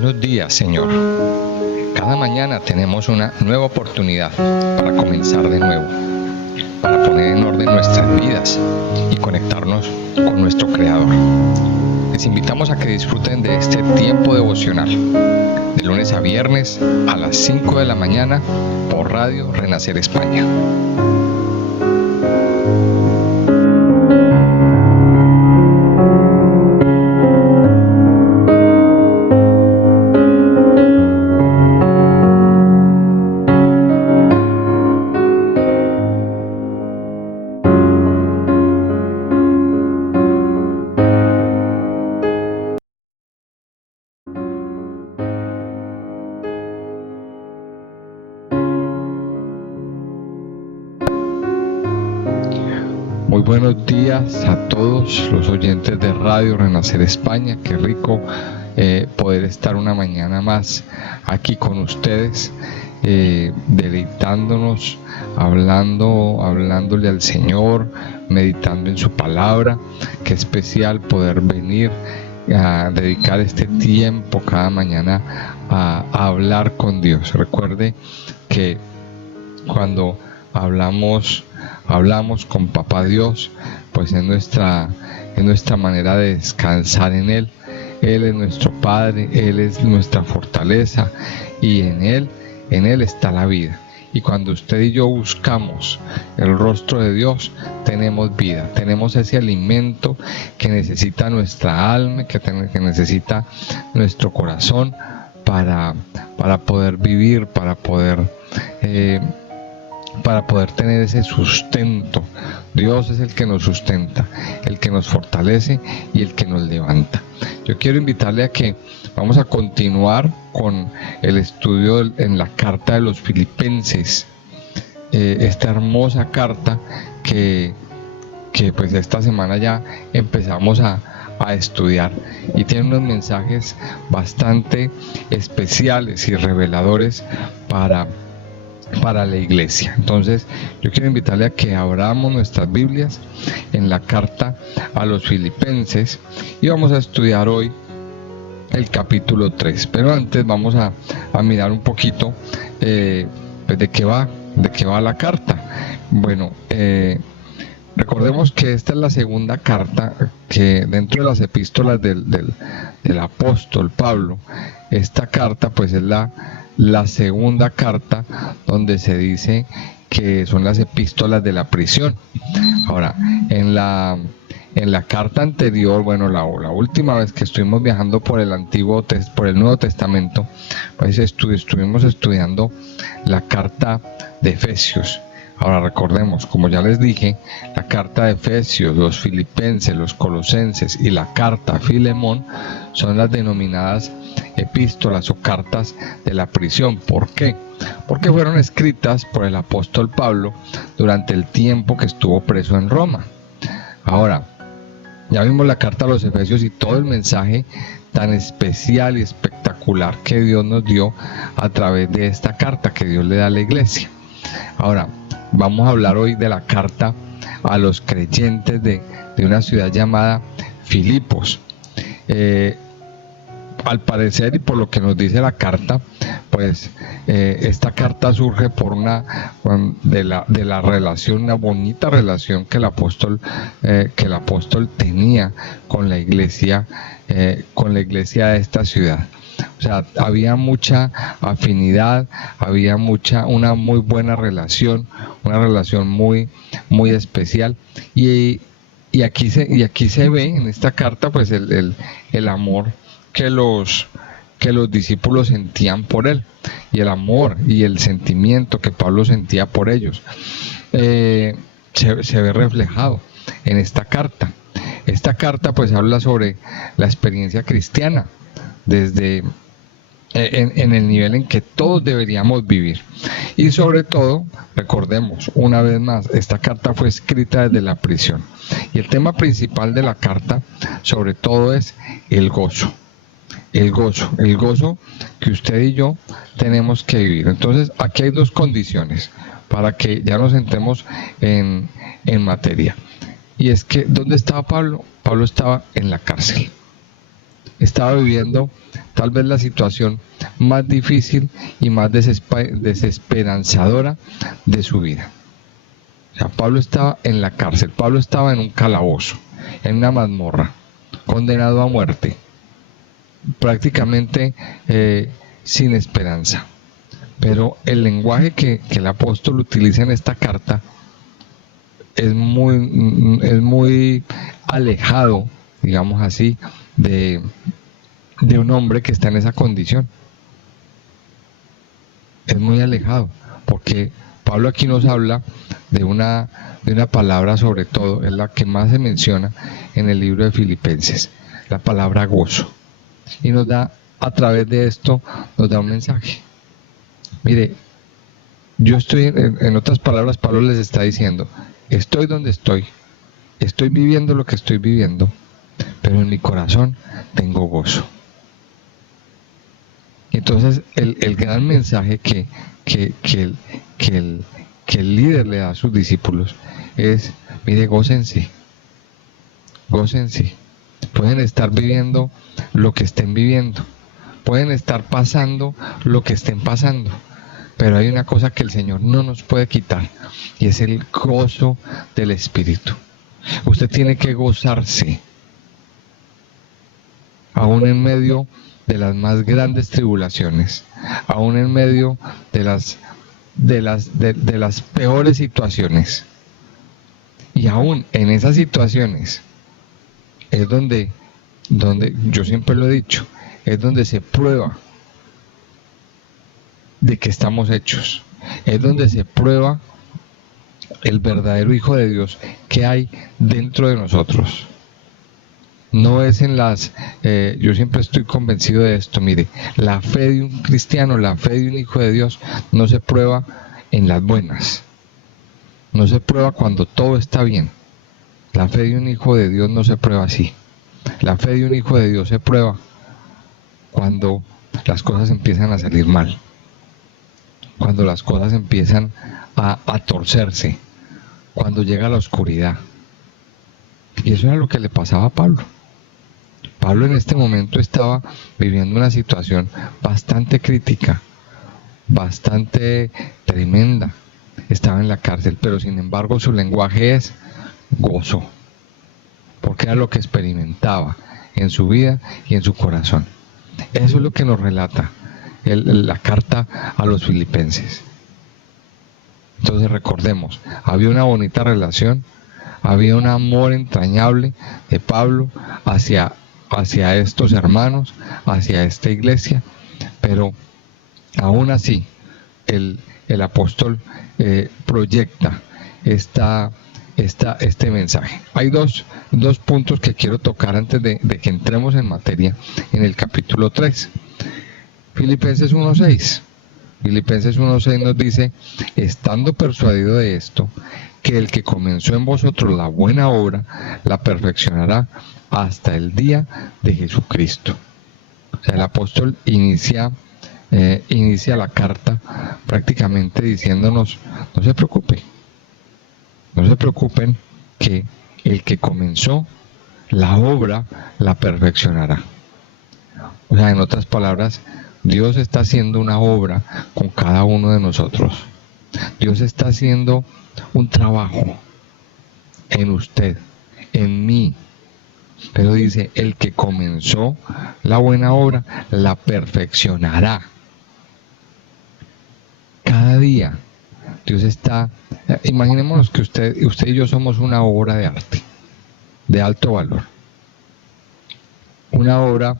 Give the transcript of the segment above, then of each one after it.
Buenos días, Señor. Cada mañana tenemos una nueva oportunidad para comenzar de nuevo, para poner en orden nuestras vidas y conectarnos con nuestro Creador. Les invitamos a que disfruten de este tiempo devocional, de lunes a viernes a las 5 de la mañana por Radio Renacer España. Muy buenos días a todos los oyentes de Radio Renacer España. Qué rico poder estar una mañana más aquí con ustedes, deleitándonos, hablándole al Señor, meditando en su palabra. Qué especial poder venir a dedicar este tiempo cada mañana a hablar con Dios. Recuerde que cuando hablamos con Papá Dios, pues es nuestra manera de descansar en Él. Él es nuestro Padre, Él es nuestra fortaleza y en Él está la vida. Y cuando usted y yo buscamos el rostro de Dios, tenemos vida, tenemos ese alimento que necesita nuestra alma, que necesita nuestro corazón para poder vivir, para poder tener ese sustento. Dios es el que nos sustenta, el que nos fortalece y el que nos levanta. Yo quiero invitarle a que vamos a continuar con el estudio en la carta de los Filipenses, esta hermosa carta que pues esta semana ya empezamos a estudiar, y tiene unos mensajes bastante especiales y reveladores para la iglesia. Entonces yo quiero invitarle a que abramos nuestras Biblias en la carta a los Filipenses y vamos a estudiar hoy el capítulo 3. Pero antes vamos a mirar un poquito pues de qué va la carta. Bueno, recordemos que esta es la segunda carta que dentro de las epístolas del apóstol Pablo. Esta carta pues es la segunda carta donde se dice que son las epístolas de la prisión. Ahora, en la carta anterior, bueno, la última vez que estuvimos viajando por el Nuevo Testamento, pues estuvimos estudiando la carta de Efesios. Ahora recordemos, como ya les dije, la carta de Efesios, los Filipenses, los Colosenses y la carta a Filemón son las denominadas epístolas o cartas de la prisión. ¿Por qué? Porque fueron escritas por el apóstol Pablo durante el tiempo que estuvo preso en Roma. Ahora, ya vimos la carta a los Efesios y todo el mensaje tan especial y espectacular que Dios nos dio a través de esta carta que Dios le da a la iglesia. Ahora, vamos a hablar hoy de la carta a los creyentes de una ciudad llamada Filipos. Al parecer, y por lo que nos dice la carta, pues esta carta surge de la relación, una bonita relación que el apóstol tenía con la iglesia de esta ciudad. O sea, había mucha afinidad, había una muy buena relación, una relación muy, muy especial. Y aquí se ve en esta carta pues el amor que los discípulos sentían por él, y el amor y el sentimiento que Pablo sentía por ellos se ve reflejado en esta carta. Esta carta pues habla sobre la experiencia cristiana desde en el nivel en que todos deberíamos vivir, y sobre todo, recordemos una vez más, esta carta fue escrita desde la prisión, y el tema principal de la carta sobre todo es el gozo. El gozo que usted y yo tenemos que vivir. Entonces, aquí hay dos condiciones para que ya nos entremos en materia. Y es que, ¿dónde estaba Pablo? Pablo estaba en la cárcel. Estaba viviendo tal vez la situación más difícil y más desesperanzadora de su vida. O sea, Pablo estaba en la cárcel, Pablo estaba en un calabozo, en una mazmorra, condenado a muerte, prácticamente sin esperanza. Pero el lenguaje que el apóstol utiliza en esta carta es muy alejado, digamos así, de un hombre que está en esa condición. Es muy alejado, porque Pablo aquí nos habla de una palabra, sobre todo, es la que más se menciona en el libro de Filipenses, la palabra gozo. Y nos da, a través de esto, nos da un mensaje. Mire, yo estoy, en otras palabras, Pablo les está diciendo, estoy donde estoy viviendo lo que estoy viviendo, pero en mi corazón tengo gozo. Entonces, el gran mensaje que el líder le da a sus discípulos es, mire, gócense. Pueden estar viviendo lo que estén viviendo, pueden estar pasando lo que estén pasando, pero hay una cosa que el Señor no nos puede quitar, y es el gozo del Espíritu. Usted tiene que gozarse, aún en medio de las más grandes tribulaciones, aún en medio de las peores situaciones. Y aún en esas situaciones es donde yo siempre lo he dicho, es donde se prueba de qué estamos hechos, es donde se prueba el verdadero Hijo de Dios que hay dentro de nosotros. No es en yo siempre estoy convencido de esto, mire, la fe de un cristiano, la fe de un hijo de Dios no se prueba en las buenas, no se prueba cuando todo está bien. La fe de un hijo de Dios no se prueba así. La fe de un hijo de Dios se prueba cuando las cosas empiezan a salir mal, cuando las cosas empiezan a torcerse, cuando llega la oscuridad. Y eso era lo que le pasaba a Pablo. Pablo en este momento estaba viviendo una situación bastante crítica, bastante tremenda. Estaba en la cárcel, pero sin embargo su lenguaje es gozo, porque era lo que experimentaba en su vida y en su corazón. Eso es lo que nos relata la carta a los filipenses. Entonces recordemos, había una bonita relación, había un amor entrañable de Pablo hacia estos hermanos, hacia esta iglesia, pero aún así el apóstol proyecta este mensaje. Hay dos puntos que quiero tocar antes de que entremos en materia en el capítulo 3. Filipenses 1:6. Filipenses 1:6 nos dice, estando persuadido de esto, que el que comenzó en vosotros la buena obra, la perfeccionará hasta el día de Jesucristo. O sea, el apóstol inicia la carta prácticamente diciéndonos, no se preocupen, que el que comenzó la obra la perfeccionará. O sea, en otras palabras, Dios está haciendo una obra con cada uno de nosotros. Dios está haciendo un trabajo en usted, en mí. Pero dice, el que comenzó la buena obra la perfeccionará. Cada día Dios está, imaginémonos que usted y yo somos una obra de arte, de alto valor. Una obra,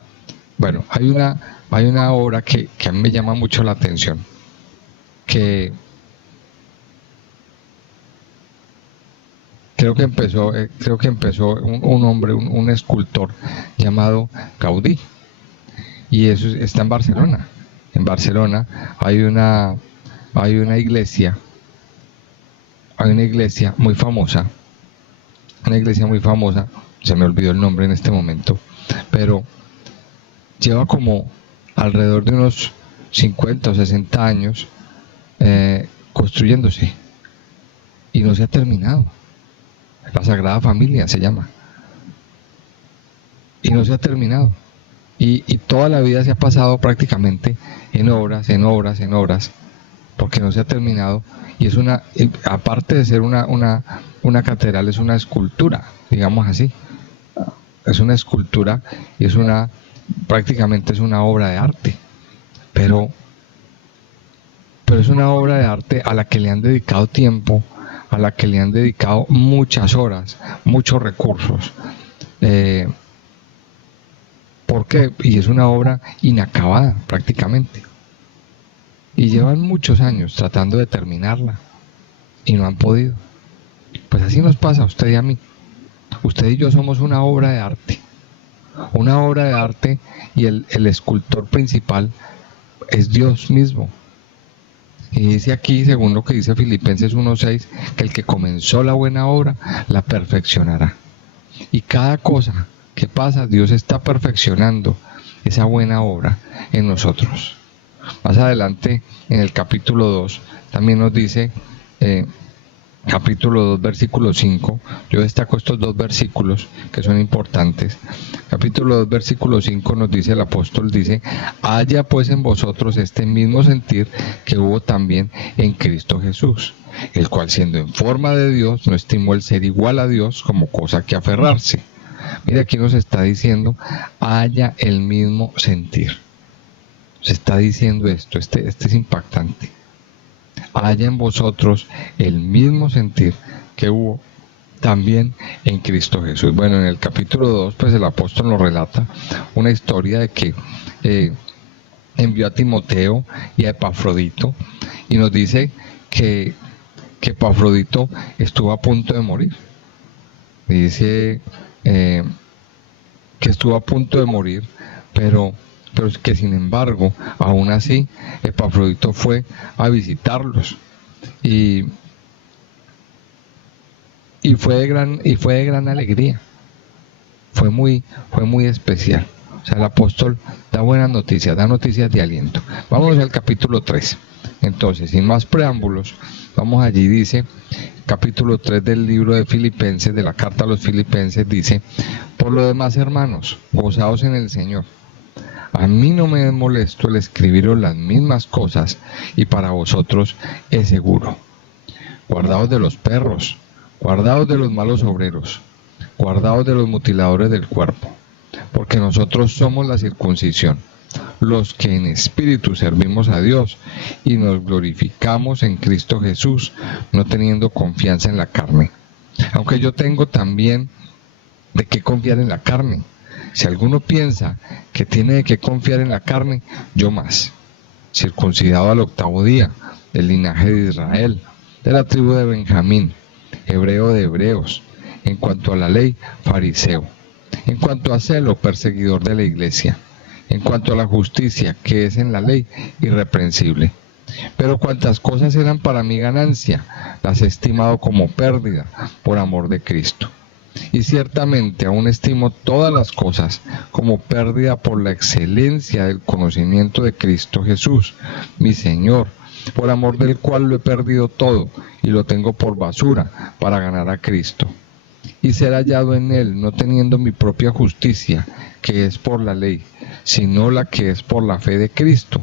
bueno, hay una obra que a mí me llama mucho la atención, que creo que empezó un hombre, un escultor llamado Gaudí, y eso está en Barcelona. En Barcelona hay una iglesia, muy famosa, se me olvidó el nombre en este momento, pero lleva como alrededor de unos 50 o 60 años construyéndose, y no se ha terminado. La Sagrada Familia se llama, y no se ha terminado. y toda la vida se ha pasado prácticamente en obras, porque no se ha terminado. Y es aparte de ser una catedral, es una escultura, digamos así. Es una escultura y prácticamente es una obra de arte. Pero es una obra de arte a la que le han dedicado tiempo, a la que le han dedicado muchas horas, muchos recursos. ¿Por qué? Y es una obra inacabada prácticamente. Y llevan muchos años tratando de terminarla y no han podido. Pues así nos pasa a usted y a mí. Usted y yo somos una obra de arte. Una obra de arte, y el escultor principal es Dios mismo. Y dice aquí, según lo que dice Filipenses 1:6, que el que comenzó la buena obra la perfeccionará. Y cada cosa que pasa, Dios está perfeccionando esa buena obra en nosotros. Más adelante, en el capítulo 2, también nos dice, capítulo 2, versículo 5, yo destaco estos dos versículos que son importantes. Capítulo 2, versículo 5 nos dice, el apóstol dice, haya pues en vosotros este mismo sentir que hubo también en Cristo Jesús, el cual siendo en forma de Dios, no estimó el ser igual a Dios como cosa que aferrarse. Mira, aquí nos está diciendo, haya el mismo sentir. Se está diciendo esto, este es impactante. Haya en vosotros el mismo sentir que hubo también en Cristo Jesús. Bueno, en el capítulo 2, pues el apóstol nos relata una historia de que envió a Timoteo y a Epafrodito, y nos dice que Epafrodito estuvo a punto de morir. Dice que estuvo a punto de morir, pero que sin embargo, aún así, Epafrodito fue a visitarlos y fue de gran alegría. Fue muy especial. O sea, el apóstol da buenas noticias, da noticias de aliento. Vamos al capítulo 3. Entonces, sin más preámbulos, vamos allí, dice, capítulo 3 del libro de Filipenses, de la carta a los Filipenses, dice, por lo demás, hermanos, gozaos en el Señor. A mí no me es molesto el escribiros las mismas cosas, y para vosotros es seguro. Guardaos de los perros, guardaos de los malos obreros, guardaos de los mutiladores del cuerpo, porque nosotros somos la circuncisión, los que en espíritu servimos a Dios y nos glorificamos en Cristo Jesús, no teniendo confianza en la carne. Aunque yo tengo también de qué confiar en la carne. Si alguno piensa que tiene de qué confiar en la carne, yo más. Circuncidado al 8º día, del linaje de Israel, de la tribu de Benjamín, hebreo de hebreos, en cuanto a la ley, fariseo, en cuanto a celo, perseguidor de la iglesia, en cuanto a la justicia que es en la ley, irreprensible. Pero cuantas cosas eran para mi ganancia, las he estimado como pérdida por amor de Cristo. Y ciertamente aún estimo todas las cosas como pérdida por la excelencia del conocimiento de Cristo Jesús, mi Señor, por amor del cual lo he perdido todo y lo tengo por basura para ganar a Cristo. Y ser hallado en Él, no teniendo mi propia justicia, que es por la ley, sino la que es por la fe de Cristo,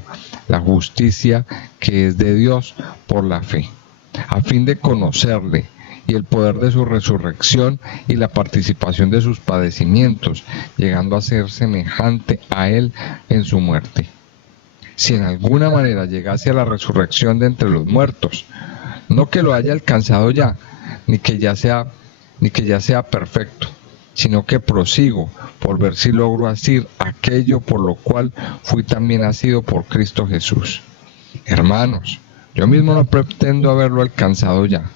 la justicia que es de Dios por la fe, a fin de conocerle y el poder de su resurrección y la participación de sus padecimientos, llegando a ser semejante a Él en su muerte. Si en alguna manera llegase a la resurrección de entre los muertos, no que lo haya alcanzado ya, ni que ya sea perfecto, sino que prosigo por ver si logro hacer aquello por lo cual fui también nacido por Cristo Jesús. Hermanos, yo mismo no pretendo haberlo alcanzado ya,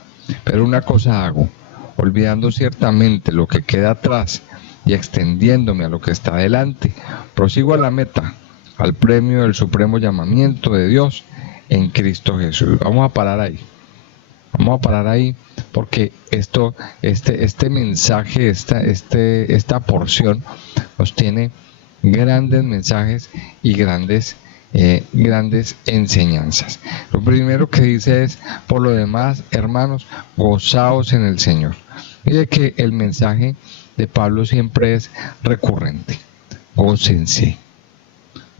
pero una cosa hago, olvidando ciertamente lo que queda atrás y extendiéndome a lo que está delante, prosigo a la meta, al premio del supremo llamamiento de Dios en Cristo Jesús. Vamos a parar ahí porque este mensaje, esta porción nos tiene grandes mensajes y grandes enseñanzas. Lo primero que dice es, por lo demás, hermanos, gozaos en el Señor. Mire que el mensaje de Pablo siempre es recurrente. Gócense,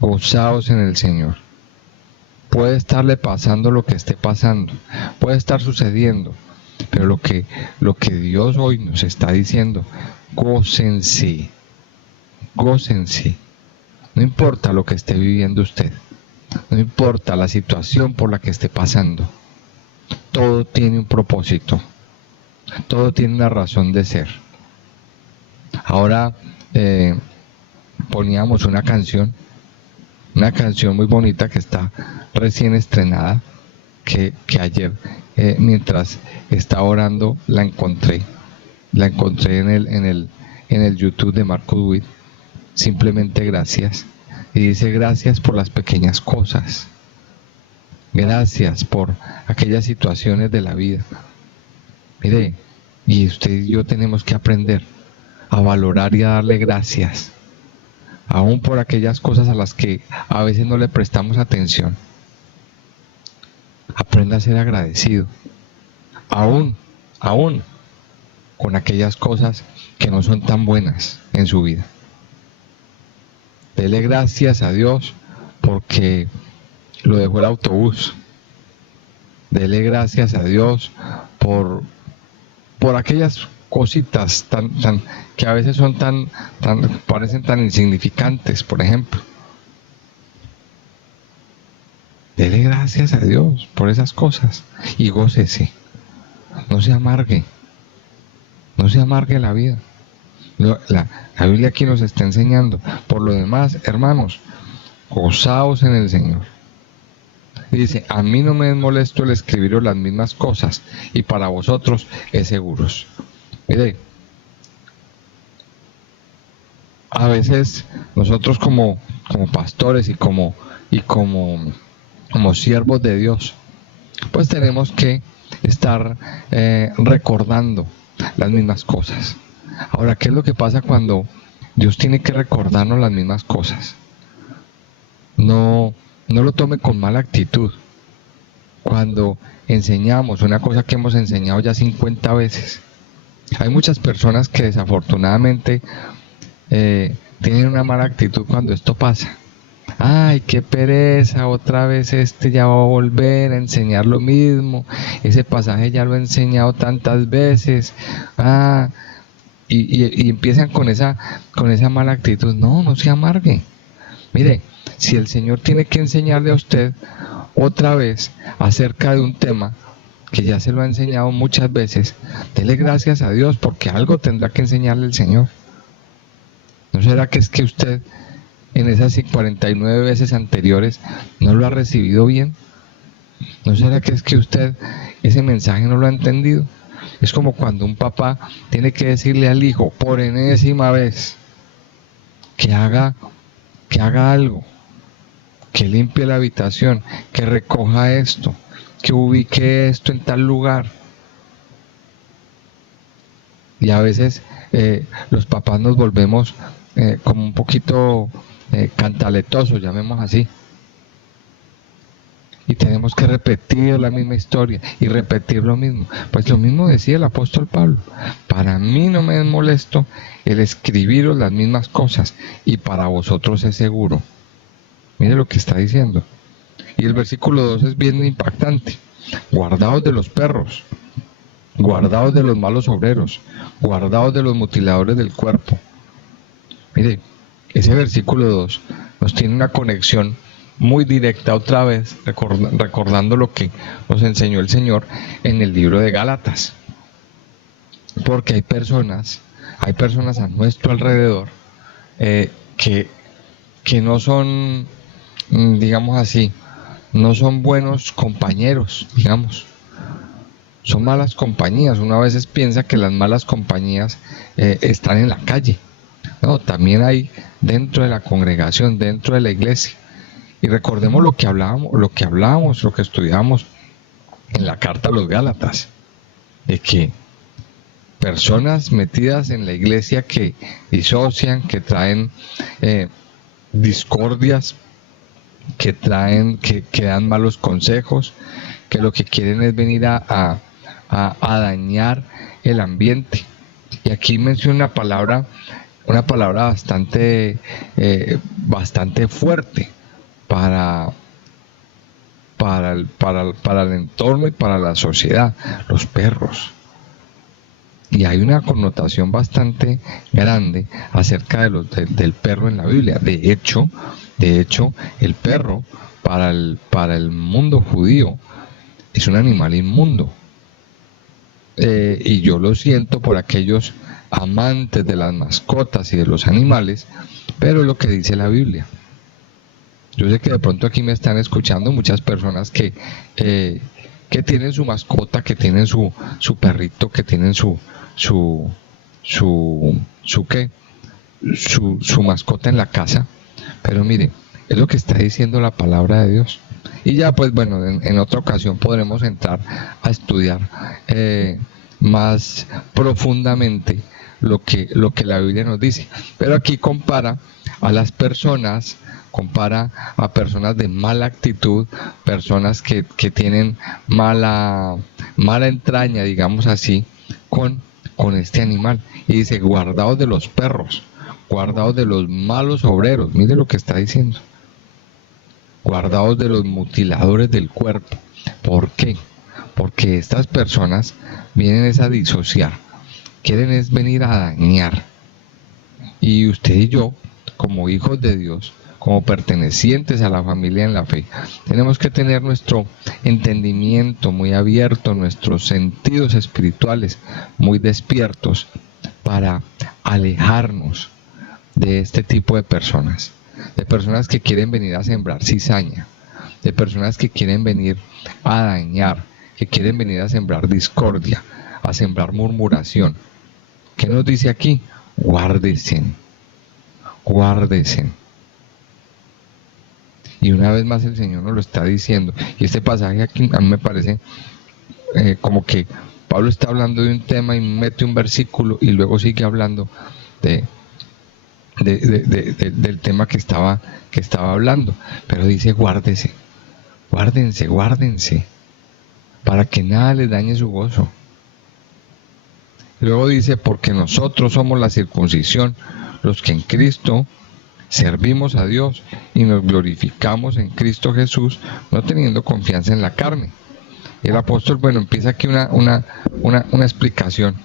Gozaos en el Señor. Puede estarle pasando lo que esté pasando, puede estar sucediendo, pero lo que Dios hoy nos está diciendo, gócense, gócense. No importa lo que esté viviendo usted, no importa la situación por la que esté pasando, todo tiene un propósito, todo tiene una razón de ser. Ahora poníamos una canción muy bonita que está recién estrenada, que ayer mientras estaba orando la encontré en el YouTube de Marco Duit, simplemente gracias, y dice: gracias por las pequeñas cosas, gracias por aquellas situaciones de la vida. Mire, y usted y yo tenemos que aprender a valorar y a darle gracias, aún por aquellas cosas a las que a veces no le prestamos atención. Aprenda a ser agradecido, aún con aquellas cosas que no son tan buenas en su vida. Dele gracias a Dios porque lo dejó el autobús. Dele gracias a Dios por aquellas cositas que a veces son parecen tan insignificantes, por ejemplo. Dele gracias a Dios por esas cosas y gócese. No se amargue. No se amargue la vida. La Biblia aquí nos está enseñando. Por lo demás, hermanos, gozaos en el Señor. Y dice: a mí no me es molesto el escribiros las mismas cosas, y para vosotros es seguros. Mire, a veces nosotros como pastores y como siervos de Dios, pues tenemos que estar recordando las mismas cosas. Ahora, ¿qué es lo que pasa cuando Dios tiene que recordarnos las mismas cosas? No lo tome con mala actitud. Cuando enseñamos una cosa que hemos enseñado ya 50 veces, hay muchas personas que desafortunadamente tienen una mala actitud cuando esto pasa. Ay, qué pereza, otra vez ya va a volver a enseñar lo mismo, ese pasaje ya lo he enseñado tantas veces. Y empiezan con esa mala actitud. No se amargue. Mire, si el Señor tiene que enseñarle a usted otra vez acerca de un tema que ya se lo ha enseñado muchas veces, dele gracias a Dios porque algo tendrá que enseñarle el Señor. ¿No será que es que usted en esas 49 veces anteriores no lo ha recibido bien? ¿No será que es que usted ese mensaje no lo ha entendido? Es como cuando un papá tiene que decirle al hijo por enésima vez que haga algo, que limpie la habitación, que recoja esto, que ubique esto en tal lugar. Y a veces los papás nos volvemos como un poquito cantaletosos, llamemos así. Y tenemos que repetir la misma historia y repetir lo mismo. Pues lo mismo decía el apóstol Pablo: para mí no me es molesto el escribiros las mismas cosas, y para vosotros es seguro. Mire lo que está diciendo. Y el versículo 2 es bien impactante: guardaos de los perros, guardaos de los malos obreros, guardaos de los mutiladores del cuerpo. Mire, ese versículo 2 nos tiene una conexión muy directa otra vez, recordando lo que nos enseñó el Señor en el libro de Gálatas. Porque hay personas a nuestro alrededor que no son, digamos así, no son buenos compañeros, digamos. Son malas compañías. Uno a veces piensa que las malas compañías están en la calle. No, también hay dentro de la congregación, dentro de la iglesia. Y recordemos lo que hablábamos, lo que estudiamos en la carta a los Gálatas, de que personas metidas en la iglesia que disocian, que traen discordias, que dan malos consejos, que lo que quieren es venir a dañar el ambiente. Y aquí menciona una palabra bastante fuerte, para el entorno y para la sociedad, los perros. Y hay una connotación bastante grande acerca del perro en la Biblia. De hecho, el perro para el mundo judío es un animal inmundo. Y yo lo siento por aquellos amantes de las mascotas y de los animales, pero es lo que dice la Biblia. Yo sé que de pronto aquí me están escuchando muchas personas que tienen su mascota, que tienen su perrito, que tienen su mascota en la casa, pero mire, es lo que está diciendo la palabra de Dios. Y ya pues bueno, en otra ocasión podremos entrar a estudiar más profundamente lo que la Biblia nos dice. Pero aquí compara a las personas, compara a personas de mala actitud, personas que tienen mala entraña, digamos así, con este animal. Y dice, guardaos de los perros, guardaos de los malos obreros. Mire lo que está diciendo. Guardaos de los mutiladores del cuerpo. ¿Por qué? Porque estas personas vienen a disociar, quieren es venir a dañar. Y usted y yo, como hijos de Dios, como pertenecientes a la familia en la fe, tenemos que tener nuestro entendimiento muy abierto, nuestros sentidos espirituales muy despiertos para alejarnos de este tipo de personas que quieren venir a sembrar cizaña, de personas que quieren venir a dañar, que quieren venir a sembrar discordia, a sembrar murmuración. ¿Qué nos dice aquí? Guárdese. Y una vez más el Señor nos lo está diciendo. Y este pasaje aquí a mí me parece como que Pablo está hablando de un tema y mete un versículo y luego sigue hablando del tema que estaba hablando. Pero dice guárdense, para que nada les dañe su gozo. Luego dice, porque nosotros somos la circuncisión, los que en Cristo servimos a Dios y nos glorificamos en Cristo Jesús, no teniendo confianza en la carne. Y el apóstol, bueno, empieza aquí una explicación.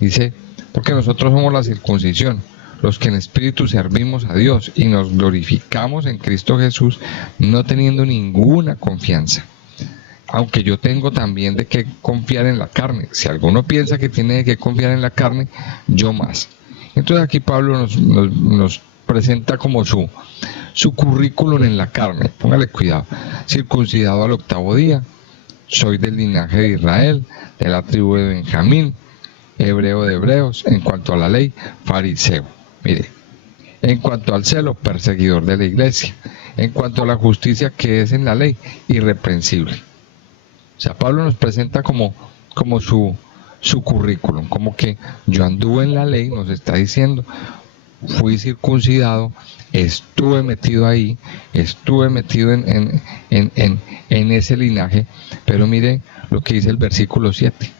Dice, porque nosotros somos la circuncisión, los que en espíritu servimos a Dios y nos glorificamos en Cristo Jesús, no teniendo ninguna confianza. Aunque yo tengo también de qué confiar en la carne. Si alguno piensa que tiene de qué confiar en la carne, yo más. Entonces aquí Pablo nos presenta como su currículum en la carne. Póngale cuidado. Circuncidado al 8º día, soy del linaje de Israel, de la tribu de Benjamín, hebreo de hebreos, en cuanto a la ley, fariseo. Mire, en cuanto al celo, perseguidor de la iglesia, en cuanto a la justicia que es en la ley, irreprensible. O sea, Pablo nos presenta como su currículum, como que yo anduve en la ley, nos está diciendo, fui circuncidado, estuve metido ahí, estuve metido en ese linaje, pero mire lo que dice el versículo 7.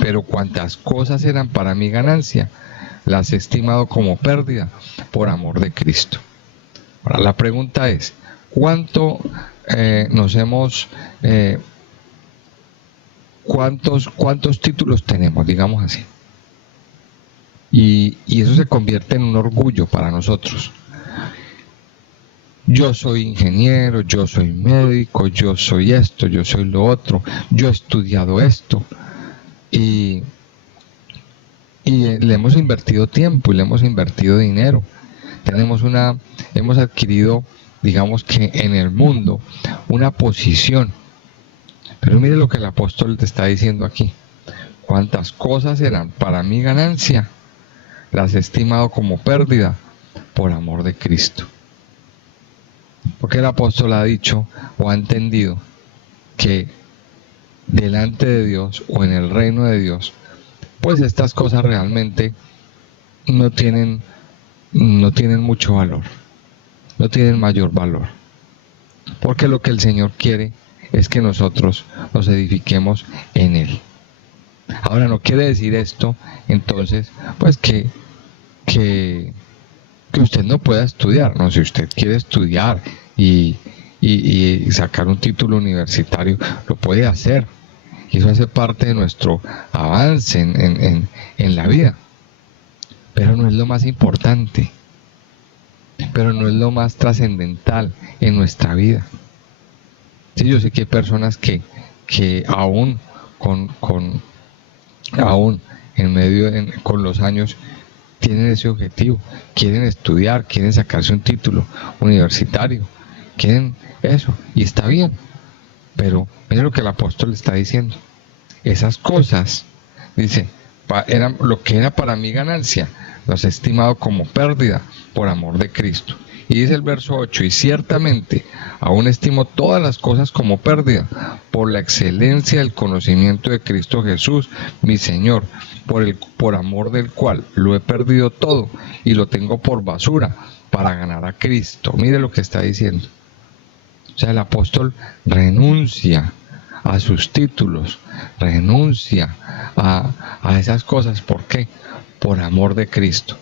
Pero cuantas cosas eran para mi ganancia, las he estimado como pérdida por amor de Cristo. Ahora la pregunta es, ¿cuánto nos hemos... ¿Cuántos títulos tenemos, digamos así? Y eso se convierte en un orgullo para nosotros. Yo soy ingeniero, yo soy médico, yo soy esto, yo soy lo otro, yo he estudiado esto. Y le hemos invertido tiempo y le hemos invertido dinero. Hemos adquirido, digamos que en el mundo, una posición. Pero mire lo que el apóstol te está diciendo aquí. Cuántas cosas eran para mi ganancia, las he estimado como pérdida por amor de Cristo. Porque el apóstol ha dicho o ha entendido que delante de Dios o en el reino de Dios, pues estas cosas realmente no tienen mucho valor, no tienen mayor valor. Porque lo que el Señor quiere es que nosotros nos edifiquemos en Él. Ahora no quiere decir esto, entonces, pues que usted no pueda estudiar. No, si usted quiere estudiar y sacar un título universitario, lo puede hacer. Y eso hace parte de nuestro avance en la vida. Pero no es lo más importante. Pero no es lo más trascendental en nuestra vida. Sí, yo sé que hay personas que aún aún con los años tienen ese objetivo, quieren estudiar, quieren sacarse un título universitario, quieren eso, y está bien, pero mire lo que el apóstol está diciendo. Esas cosas, dice, lo que era para mí ganancia, los he estimado como pérdida por amor de Cristo. Y dice el verso 8, y ciertamente aún estimo todas las cosas como pérdida por la excelencia del conocimiento de Cristo Jesús, mi Señor, por amor del cual lo he perdido todo y lo tengo por basura para ganar a Cristo. Mire lo que está diciendo. O sea, el apóstol renuncia a sus títulos, renuncia a esas cosas. ¿Por qué? Por amor de Cristo.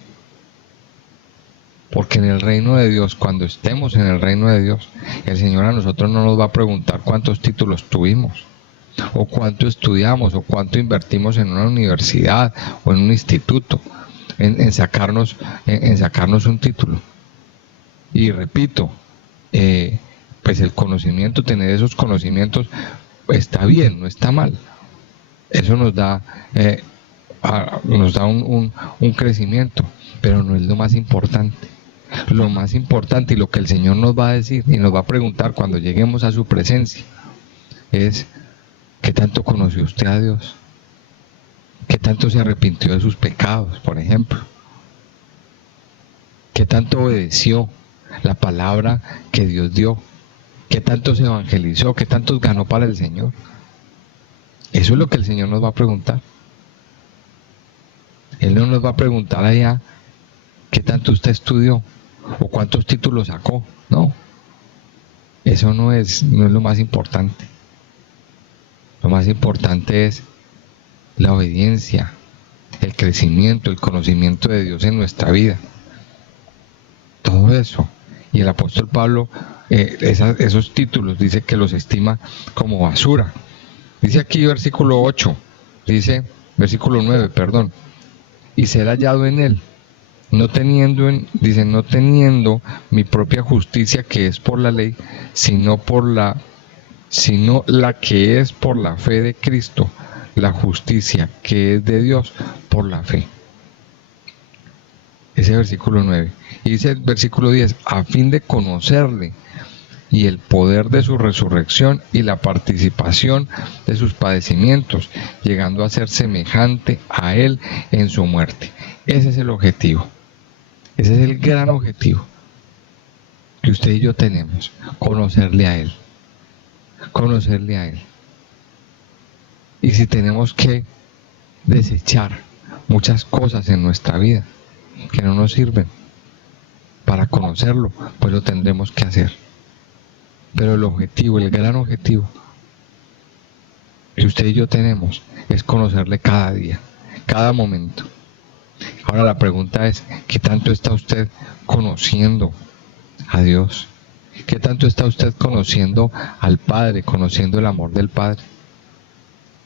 Porque en el reino de Dios, cuando estemos en el reino de Dios, el Señor a nosotros no nos va a preguntar cuántos títulos tuvimos, o cuánto estudiamos, o cuánto invertimos en una universidad o en un instituto, en sacarnos un título. Y repito, pues el conocimiento, tener esos conocimientos, está bien, no está mal. Eso nos da un crecimiento, pero no es lo más importante. Lo más importante y lo que el Señor nos va a decir y nos va a preguntar cuando lleguemos a su presencia es: ¿qué tanto conoció usted a Dios? ¿Qué tanto se arrepintió de sus pecados, por ejemplo? ¿Qué tanto obedeció la palabra que Dios dio? ¿Qué tanto se evangelizó? ¿Qué tantos ganó para el Señor? Eso es lo que el Señor nos va a preguntar. Él no nos va a preguntar allá qué tanto usted estudió o cuántos títulos sacó. No, eso no es lo más importante. Lo más importante es la obediencia, el crecimiento, el conocimiento de Dios en nuestra vida. Todo eso. Y el apóstol Pablo, esos títulos, dice que los estima como basura. Dice aquí versículo 8, versículo 9, perdón. Y ser hallado en él, no teniendo mi propia justicia que es por la ley, sino la que es por la fe de Cristo, la justicia que es de Dios por la fe. Ese versículo 9. Y dice el versículo 10, a fin de conocerle y el poder de su resurrección y la participación de sus padecimientos, llegando a ser semejante a él en su muerte. Ese es el objetivo. Ese es el gran objetivo que usted y yo tenemos, conocerle a él. Conocerle a él. Y si tenemos que desechar muchas cosas en nuestra vida que no nos sirven para conocerlo, pues lo tendremos que hacer. Pero el objetivo, el gran objetivo que usted y yo tenemos es conocerle cada día, cada momento. Ahora la pregunta es: ¿qué tanto está usted conociendo a Dios? ¿Qué tanto está usted conociendo al Padre, conociendo el amor del Padre?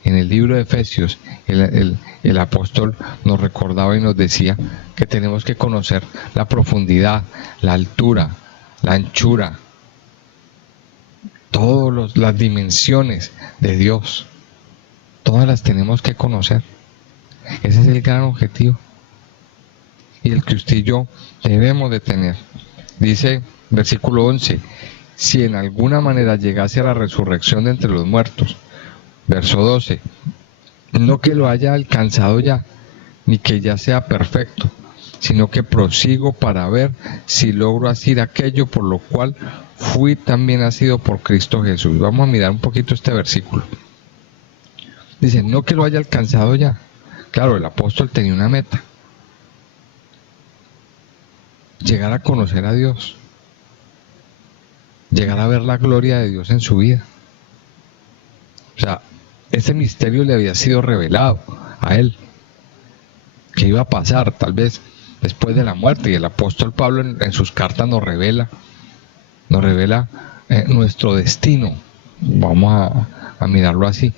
En el libro de Efesios, el apóstol nos recordaba y nos decía que tenemos que conocer la profundidad, la altura, la anchura, todas las dimensiones de Dios. Todas las tenemos que conocer. Ese es el gran objetivo. Y el que usted y yo debemos de tener. Dice, versículo 11, si en alguna manera llegase a la resurrección de entre los muertos. Verso 12, no que lo haya alcanzado ya, ni que ya sea perfecto, sino que prosigo para ver si logro hacer aquello por lo cual fui también nacido por Cristo Jesús. Vamos a mirar un poquito este versículo. Dice, no que lo haya alcanzado ya. Claro, el apóstol tenía una meta: llegar a conocer a Dios, llegar a ver la gloria de Dios en su vida. O sea, ese misterio le había sido revelado a él, que iba a pasar tal vez después de la muerte, y el apóstol Pablo en sus cartas nos nos revela nuestro destino. Vamos a mirarlo así.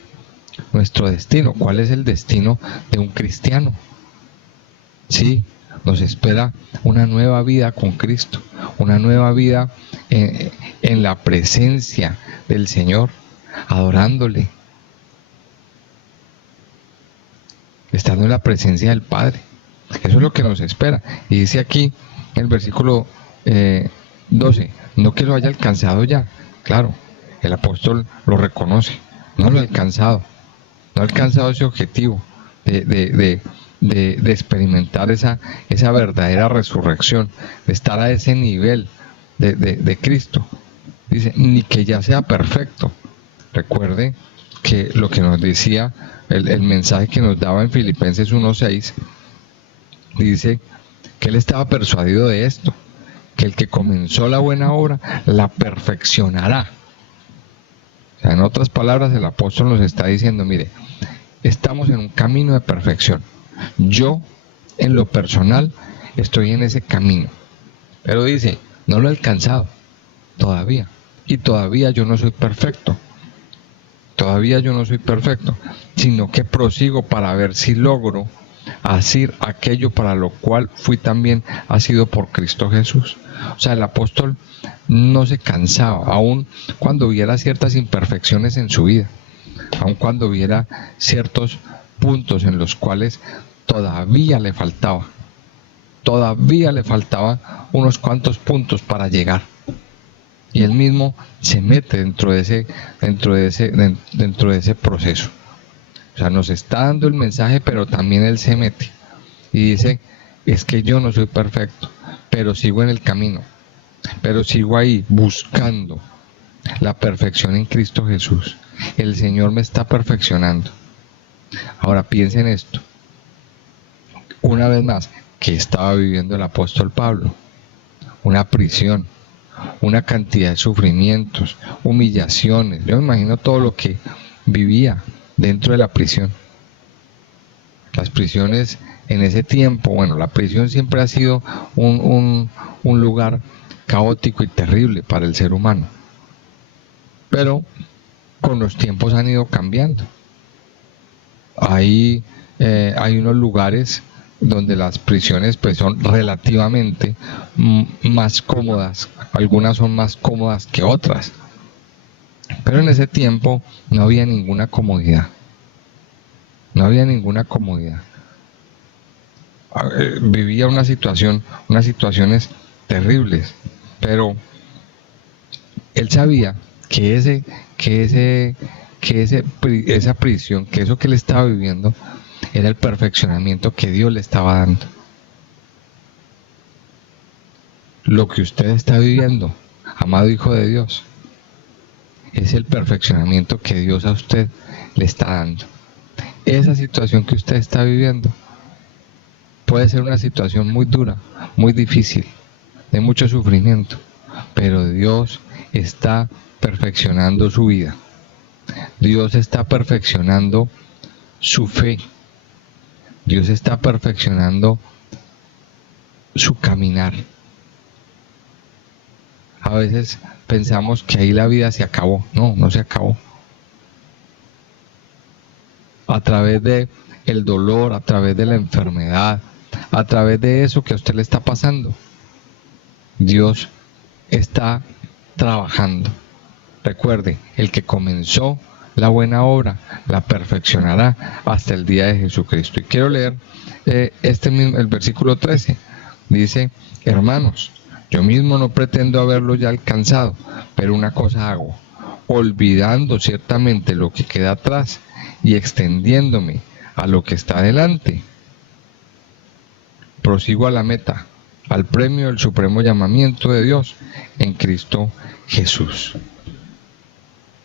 Nuestro destino. ¿Cuál es el destino de un cristiano? Sí, nos espera una nueva vida con Cristo, una nueva vida en la presencia del Señor, adorándole, estando en la presencia del Padre. Eso es lo que nos espera. Y dice aquí en el versículo 12, no que lo haya alcanzado ya. Claro, el apóstol lo reconoce, no lo ha alcanzado, no ha alcanzado ese objetivo de experimentar esa verdadera resurrección, de estar a ese nivel de Cristo. Dice, ni que ya sea perfecto. Recuerde que lo que nos decía el mensaje que nos daba en Filipenses 1:6, dice que él estaba persuadido de esto, que el que comenzó la buena obra la perfeccionará. O sea, en otras palabras, el apóstol nos está diciendo, mire, estamos en un camino de perfección. Yo, en lo personal, estoy en ese camino. Pero dice, no lo he alcanzado todavía. Y todavía yo no soy perfecto. Todavía yo no soy perfecto, sino que prosigo para ver si logro hacer aquello para lo cual fui también asido por Cristo Jesús. O sea, el apóstol no se cansaba, aun cuando viera ciertas imperfecciones en su vida, aun cuando viera ciertos puntos en los cuales todavía le faltaban unos cuantos puntos para llegar. Y él mismo se mete dentro de ese proceso. O sea, nos está dando el mensaje, pero también él se mete y dice, es que yo no soy perfecto, pero sigo en el camino, pero sigo ahí buscando la perfección en Cristo Jesús. El Señor me está perfeccionando. Ahora piensen esto, una vez más, que estaba viviendo el apóstol Pablo, una prisión, una cantidad de sufrimientos, humillaciones. Yo me imagino todo lo que vivía dentro de la prisión. Las prisiones en ese tiempo, bueno, la prisión siempre ha sido un lugar caótico y terrible para el ser humano. Pero con los tiempos han ido cambiando. Hay unos lugares donde las prisiones pues son relativamente más cómodas, algunas son más cómodas que otras, pero en ese tiempo no había ninguna comodidad, vivía unas situaciones terribles, pero él sabía que esa prisión, que eso que él estaba viviendo, era el perfeccionamiento que Dios le estaba dando. Lo que usted está viviendo, amado hijo de Dios, es el perfeccionamiento que Dios a usted le está dando. Esa situación que usted está viviendo puede ser una situación muy dura, muy difícil, de mucho sufrimiento, pero Dios está perfeccionando su vida. Dios está perfeccionando su fe. Dios está perfeccionando su caminar. A veces pensamos que ahí la vida se acabó. No, no se acabó. A través de el dolor, a través de la enfermedad, a través de eso que a usted le está pasando, Dios está trabajando. Recuerde, el que comenzó la buena obra la perfeccionará hasta el día de Jesucristo. Y quiero leer el versículo 13. Dice, hermanos, yo mismo no pretendo haberlo ya alcanzado, pero una cosa hago, olvidando ciertamente lo que queda atrás y extendiéndome a lo que está delante, prosigo a la meta, al premio del supremo llamamiento de Dios en Cristo Jesús.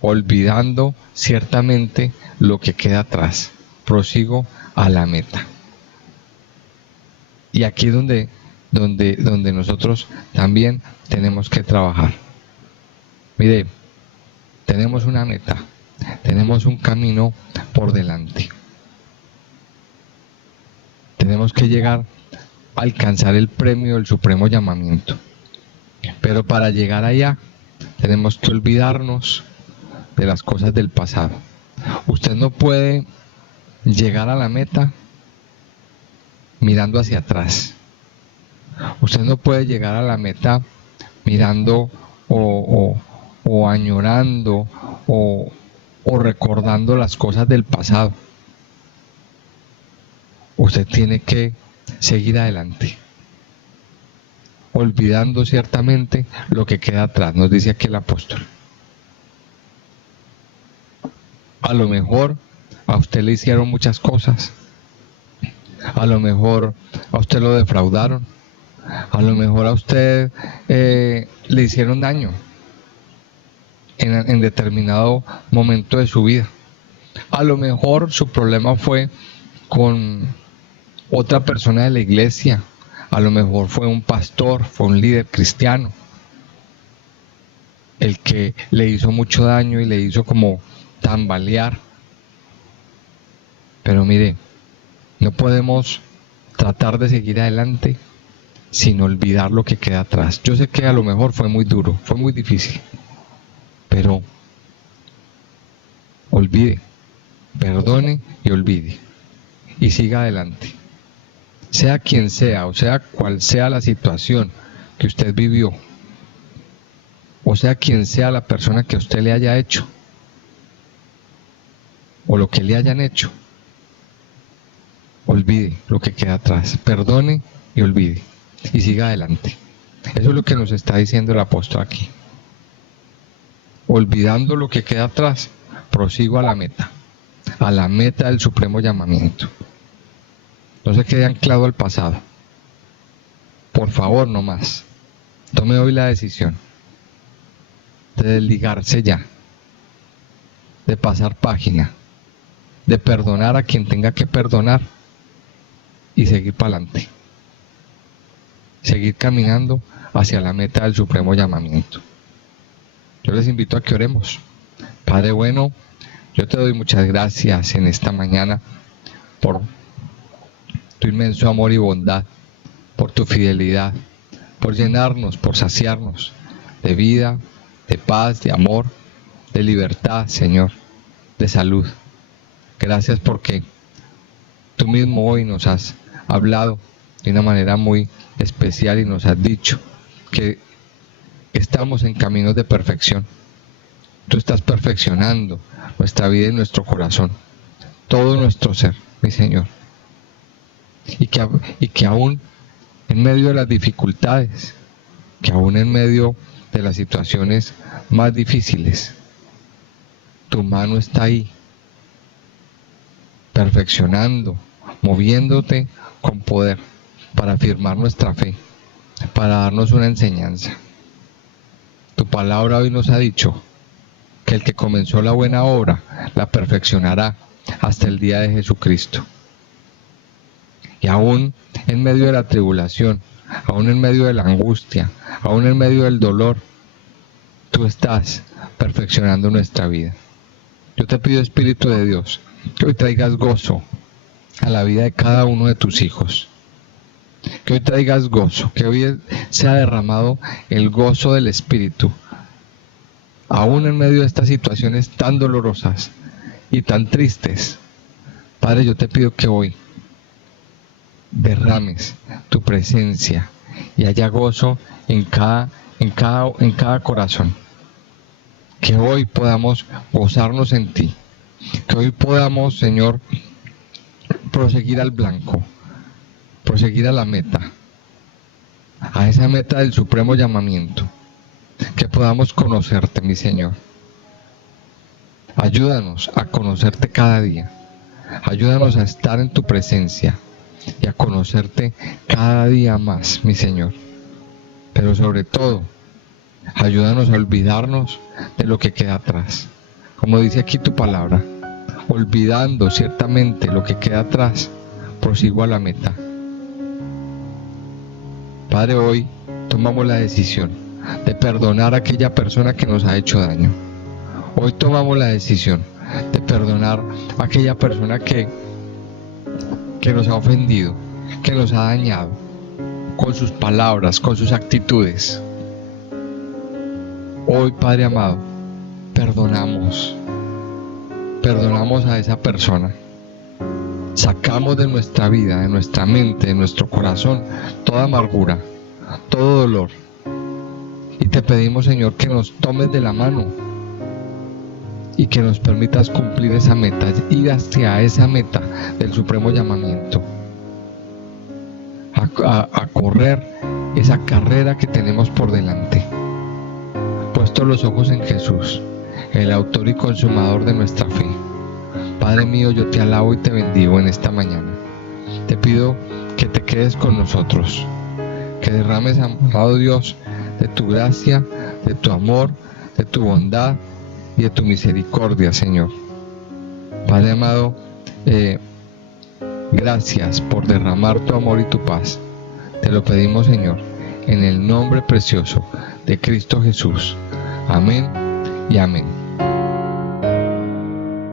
Olvidando ciertamente lo que queda atrás, prosigo a la meta. Y aquí es donde nosotros también tenemos que trabajar. Mire, tenemos una meta, tenemos un camino por delante. Tenemos que llegar a alcanzar el premio del supremo llamamiento. Pero para llegar allá Tenemos que olvidarnos de las cosas del pasado. Usted no puede llegar a la meta mirando hacia atrás. Usted no puede llegar a la meta mirando o añorando o recordando las cosas del pasado. Usted tiene que seguir adelante, olvidando ciertamente lo que queda atrás, nos dice aquí el apóstol. A lo mejor a usted le hicieron muchas cosas, a lo mejor a usted lo defraudaron, a lo mejor a usted le hicieron daño en determinado momento de su vida. A lo mejor su problema fue con otra persona de la iglesia, a lo mejor fue un pastor, fue un líder cristiano, el que le hizo mucho daño y le hizo como tambalear. Pero mire, no podemos tratar de seguir adelante sin olvidar lo que queda atrás. Yo sé que a lo mejor fue muy duro, fue muy difícil, pero olvide, perdone y olvide y siga adelante. Sea quien sea, o sea cual sea la situación que usted vivió, o sea quien sea la persona que a usted le haya hecho, o lo que le hayan hecho, olvide lo que queda atrás, perdone y olvide, y siga adelante. Eso es lo que nos está diciendo el apóstol aquí. Olvidando lo que queda atrás, prosigo a la meta del supremo llamamiento. No se quede anclado al pasado. Por favor, no más. Tome hoy la decisión de desligarse ya, de pasar página, de perdonar a quien tenga que perdonar y seguir para adelante. Seguir caminando hacia la meta del supremo llamamiento. Yo les invito a que oremos. Padre bueno, yo te doy muchas gracias en esta mañana por tu inmenso amor y bondad, por tu fidelidad, por llenarnos, por saciarnos de vida, de paz, de amor, de libertad, Señor, de salud. Gracias porque tú mismo hoy nos has hablado de una manera muy especial y nos has dicho que estamos en caminos de perfección. Tú estás perfeccionando nuestra vida y nuestro corazón, todo nuestro ser, mi Señor. Y que aún en medio de las dificultades, que aún en medio de las situaciones más difíciles, tu mano está ahí, perfeccionando, moviéndote con poder para afirmar nuestra fe, para darnos una enseñanza. Tu palabra hoy nos ha dicho que el que comenzó la buena obra la perfeccionará hasta el día de Jesucristo. Y aún en medio de la tribulación, aún en medio de la angustia, aún en medio del dolor, tú estás perfeccionando nuestra vida. Yo te pido, Espíritu de Dios, que hoy traigas gozo a la vida de cada uno de tus hijos. Que hoy traigas gozo, que hoy sea derramado el gozo del Espíritu, aún en medio de estas situaciones tan dolorosas y tan tristes. Padre, yo te pido que hoy derrames tu presencia y haya gozo en cada corazón. Que hoy podamos gozarnos en ti. Que hoy podamos, Señor, proseguir al blanco, proseguir a la meta, a esa meta del supremo llamamiento. Que podamos conocerte, mi Señor. Ayúdanos a conocerte cada día. Ayúdanos a estar en tu presencia y a conocerte cada día más, mi Señor. Pero sobre todo, ayúdanos a olvidarnos de lo que queda atrás. Como dice aquí tu palabra, olvidando ciertamente lo que queda atrás, prosigo a la meta. Padre, hoy tomamos la decisión de perdonar a aquella persona que nos ha hecho daño. Hoy tomamos la decisión de perdonar a aquella persona que nos ha ofendido, que nos ha dañado con sus palabras, con sus actitudes. hoy, Padre amado, perdonamos a esa persona. Sacamos de nuestra vida, de nuestra mente, de nuestro corazón, toda amargura, todo dolor. Y te pedimos, Señor, que nos tomes de la mano y que nos permitas cumplir esa meta, ir hacia esa meta del supremo llamamiento, a correr esa carrera que tenemos por delante, puestos los ojos en Jesús, el autor y consumador de nuestra fe. Padre mío, yo te alabo y te bendigo en esta mañana. Te pido que te quedes con nosotros, que derrames, amado Dios, de tu gracia, de tu amor, de tu bondad y de tu misericordia, Señor. Padre amado, gracias por derramar tu amor y tu paz. Te lo pedimos, Señor, en el nombre precioso de Cristo Jesús. Amén y amén.